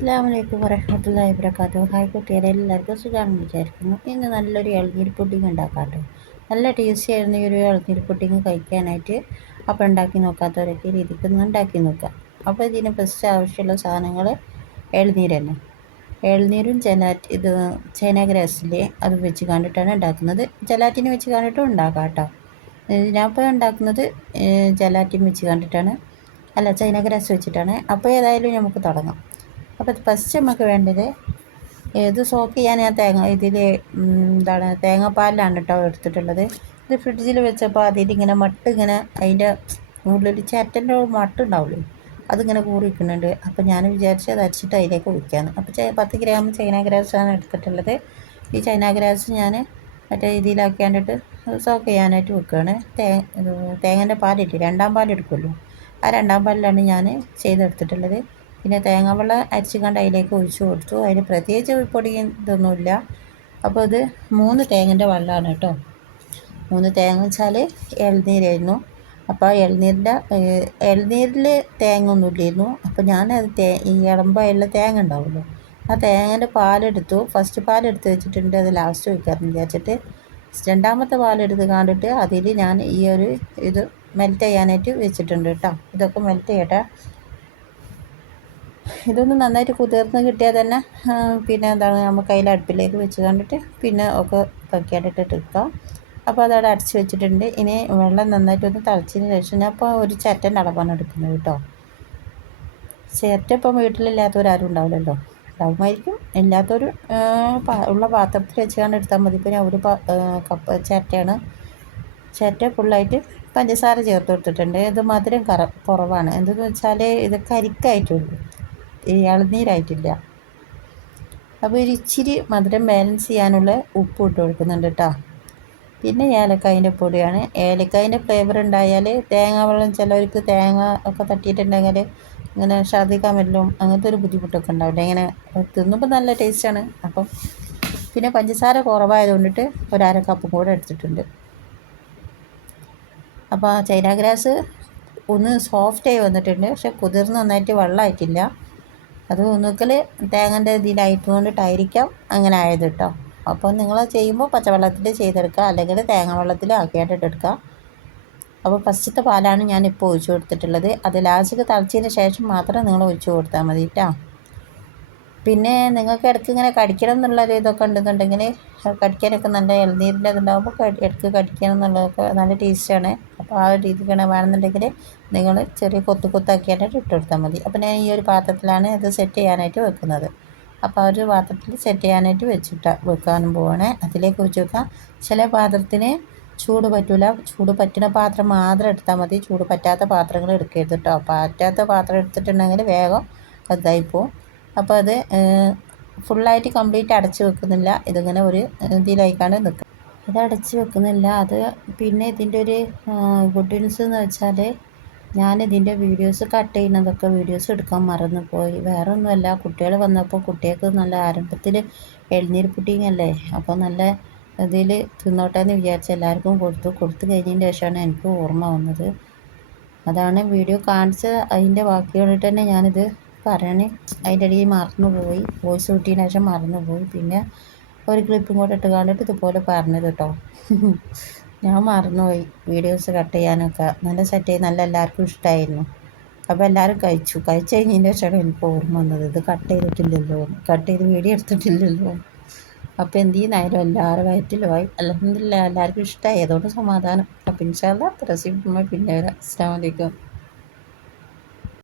അസ്സാം വലൈക്കും വരഹമത്തുള്ള വബർക്കാത്തു ഹായ് കുട്ടികളെ എല്ലാവർക്കും സുഖമാണെന്ന് വിചാരിക്കുന്നു. ഇന്ന് നല്ലൊരു ഇളനീര് പുഡിങ് ഉണ്ടാക്കാട്ടോ. നല്ല ടേസ്റ്റി ആയിരുന്നു ഈ ഒരു ഇളനീര് പുഡിങ് കഴിക്കാനായിട്ട് അപ്പോൾ ഉണ്ടാക്കി നോക്കാത്തവരൊക്കെ രീതിക്ക് ഒന്ന് ഉണ്ടാക്കി നോക്കാം അപ്പോൾ ഇതിന് ഫസ്റ്റ് ആവശ്യമുള്ള സാധനങ്ങൾ ഇളനീര് തന്നെ ഇളനീരും ജലാറ്റ് ഇത് ചേനഗ്രാസിലെ അത് വെച്ച് കണ്ടിട്ടാണ് ഉണ്ടാക്കുന്നത്. ജലാറ്റിന് വെച്ച് കണ്ടിട്ടും ഉണ്ടാക്കാം കേട്ടോ. ഞാനിപ്പോൾ ഉണ്ടാക്കുന്നത് ജലാറ്റിൻ വെച്ച് കണ്ടിട്ടാണ്. അല്ല ചൈനഗ്രാസ് വെച്ചിട്ടാണ്. അപ്പോൾ ഏതായാലും നമുക്ക് തുടങ്ങാം. അപ്പോൾ ഫസ്റ്റ് നമുക്ക് വേണ്ടത് ഏത് സോക്ക് ചെയ്യാൻ ഞാൻ തേങ്ങ ഇതിൽ എന്താണ് തേങ്ങാപ്പാലിലാണ് കേട്ടോ എടുത്തിട്ടുള്ളത്. ഇത് ഫ്രിഡ്ജിൽ വെച്ചപ്പോൾ അതിലിങ്ങനെ മട്ട് ഇങ്ങനെ അതിന്റെ ഉള്ളിൽ ചേറ്റന്റെ മട്ട് ഉണ്ടാവില്ലേ അതിങ്ങനെ കൂറിക്കുന്നുണ്ട് അപ്പോൾ ഞാൻ വിചാരിച്ച് അത് അരച്ചിട്ട് അതിലേക്ക് ഒഴിക്കാമെന്ന് അപ്പോൾ പത്ത് ഗ്രാം ചൈന ഗ്രാസാണ് എടുത്തിട്ടുള്ളത്. ഈ ചൈന ഗ്രാസ് ഞാൻ മറ്റേ ഇതിലാക്കിയാണ്ടിട്ട് സോക്ക് ചെയ്യാനായിട്ട് വെക്കുകയാണ് തേ തേങ്ങന്റെ പാലിട്ട് രണ്ടാം പാലെടുക്കുമല്ലോ ആ രണ്ടാം പാലിലാണ് ഞാൻ ചെയ്തെടുത്തിട്ടുള്ളത്. പിന്നെ തേങ്ങാവെള്ളം അരിച്ച് കണ്ട് അതിലേക്ക് ഒഴിച്ചു കൊടുത്തു. അതിന് പ്രത്യേകിച്ച് പൊടി ഇതൊന്നുമില്ല. അപ്പോൾ ഇത് മൂന്ന് തേങ്ങന്റെ വെള്ളമാണ് കേട്ടോ. മൂന്ന് തേങ്ങ വെച്ചാൽ ഇളനീരായിരുന്നു അപ്പോൾ ഇളനീരിന്റെ ഇളനീരിൽ തേങ്ങ ഒന്നും ഇല്ലായിരുന്നു അപ്പോൾ ഞാനത് തേ ഈ ഇളമ്പായുള്ള തേങ്ങ ഉണ്ടാവുമല്ലോ. ആ തേങ്ങേന്റെ പാലെടുത്തു. ഫസ്റ്റ് പാലെടുത്ത് വെച്ചിട്ടുണ്ട്. അത് ലാസ്റ്റ് വയ്ക്കാമെന്ന് വിചാരിച്ചിട്ട് രണ്ടാമത്തെ പാലെടുത്ത് കണ്ടിട്ട് അതിൽ ഞാൻ ഈ ഒരു ഇത് മെൽറ്റ് ചെയ്യാനായിട്ട് വെച്ചിട്ടുണ്ട് കേട്ടോ. ഇതൊക്കെ മെൽറ്റ് ചെയ്യട്ടെ. ഇതൊന്ന് നന്നായിട്ട് കുതിർന്ന് കിട്ടിയാൽ തന്നെ പിന്നെ എന്താണ് നമുക്ക് അതിൽ അടുപ്പിലേക്ക് വെച്ച് കണ്ടിട്ട് പിന്നെ ഒക്കെ തക്കിയാട്ടിട്ട് എടുക്കാം അപ്പോൾ അതവിടെ അടച്ച് വെച്ചിട്ടുണ്ട്. ഇനി വെള്ളം നന്നായിട്ട് ഒന്ന് തിളച്ചതിന് ശേഷം ഞാൻ ഇപ്പോൾ ഒരു ചറ്റന്റെ അളവാണ് എടുക്കുന്നത് കേട്ടോ. ചേറ്റ ഇപ്പം വീട്ടിലില്ലാത്തവരാരും ഉണ്ടാവില്ലല്ലോ. ഉണ്ടാവുമായിരിക്കും. ഇല്ലാത്തൊരു ഉള്ള പാത്രത്തിൽ വെച്ച് എടുത്താൽ മതി. പിന്നെ ഒരു കപ്പ് ചേട്ടയാണ് ചേട്ട ഫുള്ളായിട്ട് പഞ്ചസാര ചേർത്ത് കൊടുത്തിട്ടുണ്ട്. ഇത് മധുരം കറ കുറവാണ്. എന്തെന്ന് വെച്ചാൽ ഇത് കരിക്കായിട്ടുള്ളൂ. ഇളനീരായിട്ടില്ല അപ്പോൾ ഒരു ഇച്ചിരി മധുരം ബാലൻസ് ചെയ്യാനുള്ള ഉപ്പ് ഇട്ട് കൊടുക്കുന്നുണ്ട് കേട്ടോ പിന്നെ ഏലക്കായന്റെ പൊടിയാണ്. ഏലക്കായന്റെ ഫ്ലേവർ ഉണ്ടായാൽ തേങ്ങ വെള്ളം ചിലവർക്ക് തേങ്ങ ഒക്കെ തട്ടിയിട്ടുണ്ടെങ്കിൽ ഇങ്ങനെ ഛർദ്ദിക്കാൻ പറ്റും. അങ്ങനത്തെ ഒരു ബുദ്ധിമുട്ടൊക്കെ ഉണ്ടാവില്ല. ഇങ്ങനെ തിന്നുമ്പോൾ നല്ല ടേസ്റ്റാണ് അപ്പം പിന്നെ പഞ്ചസാര കുറവായത് കൊണ്ടിട്ട് ഒരര കപ്പും കൂടെ എടുത്തിട്ടുണ്ട്. അപ്പോൾ ചൈന ഗ്രാസ് ഒന്ന് സോഫ്റ്റായി വന്നിട്ടുണ്ട്. പക്ഷെ കുതിർന്ന് നന്നായിട്ട് വെള്ളമായിട്ടില്ല. അത് ഒന്നുകിൽ തേങ്ങന്റെ ഇതിലായിട്ടുകൊണ്ടിട്ടായിരിക്കാം അങ്ങനെ ആയത് കേട്ടോ അപ്പോൾ നിങ്ങൾ ചെയ്യുമ്പോൾ പച്ചവെള്ളത്തിൽ ചെയ്തെടുക്കുക. അല്ലെങ്കിൽ തേങ്ങ വെള്ളത്തിൽ ആക്കിയായിട്ട് എടുക്കുക അപ്പോൾ ഫസ്റ്റത്തെ പാലാണ് ഞാനിപ്പോൾ ഒഴിച്ചു കൊടുത്തിട്ടുള്ളത്. അത് ലാസ്റ്റ് തളച്ചതിന് ശേഷം മാത്രം നിങ്ങൾ ഒഴിച്ചു കൊടുത്താൽ മതി കേട്ടോ പിന്നെ നിങ്ങൾക്ക് ഇടയ്ക്ക് ഇങ്ങനെ കടിക്കണം എന്നുള്ളൊരു ഇതൊക്കെ ഉണ്ടെന്നുണ്ടെങ്കിൽ കടിക്കാനൊക്കെ നല്ല ഇളനീരിന്റെ ഇതുണ്ടാകുമ്പോൾ ഇടയ്ക്ക് കടിക്കണം എന്നുള്ളതൊക്കെ നല്ല ടേസ്റ്റാണ് അപ്പോൾ ആ ഒരു രീതിക്കാണ് വേണമെന്നുണ്ടെങ്കിൽ നിങ്ങൾ ചെറിയ കൊത്തു കൊത്താക്കിയായിട്ട് ഇട്ട് കൊടുത്താൽ മതി. അപ്പോൾ ഞാൻ ഈ ഒരു പാത്രത്തിലാണ് ഇത് സെറ്റ് ചെയ്യാനായിട്ട് വെക്കുന്നത്. അപ്പോൾ ആ ഒരു പാത്രത്തിൽ സെറ്റ് ചെയ്യാനായിട്ട് വെച്ചിട്ട് വെക്കാനും പോവാണ്. അതിലേക്ക് വെച്ച് വെക്കാം. ചില പാത്രത്തിന് ചൂട് പറ്റില്ല ചൂട് പറ്റുന്ന പാത്രം മാത്രം എടുത്താൽ മതി. ചൂട് പറ്റാത്ത പാത്രങ്ങൾ എടുക്കരുത് കേട്ടോ പറ്റാത്ത പാത്രം എടുത്തിട്ടുണ്ടെങ്കിൽ വേഗം ഇതായിപ്പോവും അപ്പോൾ അത് ഫുള്ളായിട്ട് കംപ്ലീറ്റ് അടച്ച് വെക്കുന്നില്ല. ഇതിങ്ങനെ ഒരു ഇതിലായിക്കാണ് നിൽക്കുക ഇത് അടച്ച് വെക്കുന്നില്ല. അത് പിന്നെ ഇതിന്റെ ഒരു ഗുഡ് ന്യൂസ് എന്ന് വെച്ചാൽ ഞാൻ ഇതിന്റെ വീഡിയോസ് കട്ട് ചെയ്യുന്നതൊക്കെ വീഡിയോസ് എടുക്കാൻ മറന്നു പോയി വേറെ ഒന്നുമല്ല കുട്ടികൾ വന്നപ്പോൾ കുട്ടികൾക്ക് നല്ല ആരംഭത്തിൽ എഴുന്നീർ പുട്ടിങ് അല്ലേ അപ്പോൾ നല്ല ഇതിൽ തിന്നോട്ടെ എന്ന് വിചാരിച്ച് എല്ലാവർക്കും കൊടുത്തു. കൊടുത്തു കഴിഞ്ഞതിന് ശേഷമാണ് എനിക്ക് ഓർമ്മ വന്നത്. അതാണ് വീഡിയോ കാണിച്ച് അതിന്റെ ബാക്കിയോടിട്ട് തന്നെ ഞാനിത് പറയണേ. അതിന്റെ ഇടയിൽ മറന്നുപോയി വോയിസ് കിട്ടിയതിന് ശേഷം മറന്നുപോയി പിന്നെ ഒരു ക്ലിപ്പും കൂടെ ഇട്ട് കണ്ടിട്ട് ഇതുപോലെ പറഞ്ഞത് കേട്ടോ. ഞാൻ മറന്നുപോയി വീഡിയോസ് കട്ട് ചെയ്യാനൊക്കെ. നല്ല സെറ്റ് ചെയ്ത് നല്ല എല്ലാവർക്കും ഇഷ്ടമായിരുന്നു അപ്പോൾ എല്ലാവരും കഴിച്ചു. കഴിച്ചു കഴിഞ്ഞതിന്റെ ശേഷമാണ് എനിക്ക് ഓർമ്മ വന്നത്. ഇത് കട്ട് ചെയ്തിട്ടില്ലല്ലോ. കട്ട് ചെയ്ത് വീഡിയോ എടുത്തിട്ടില്ലല്ലോ. അപ്പോൾ എന്ത് ചെയ്യുന്നായാലും എല്ലാവരും വയറ്റിലുമായി അലഹമില്ല എല്ലാവർക്കും ഇഷ്ടമായി അതുകൊണ്ട് സമാധാനം. അപ്പം ഇൻഷാല്ല റെസിപ്പി പിന്നെ വരാം. അസ്സാം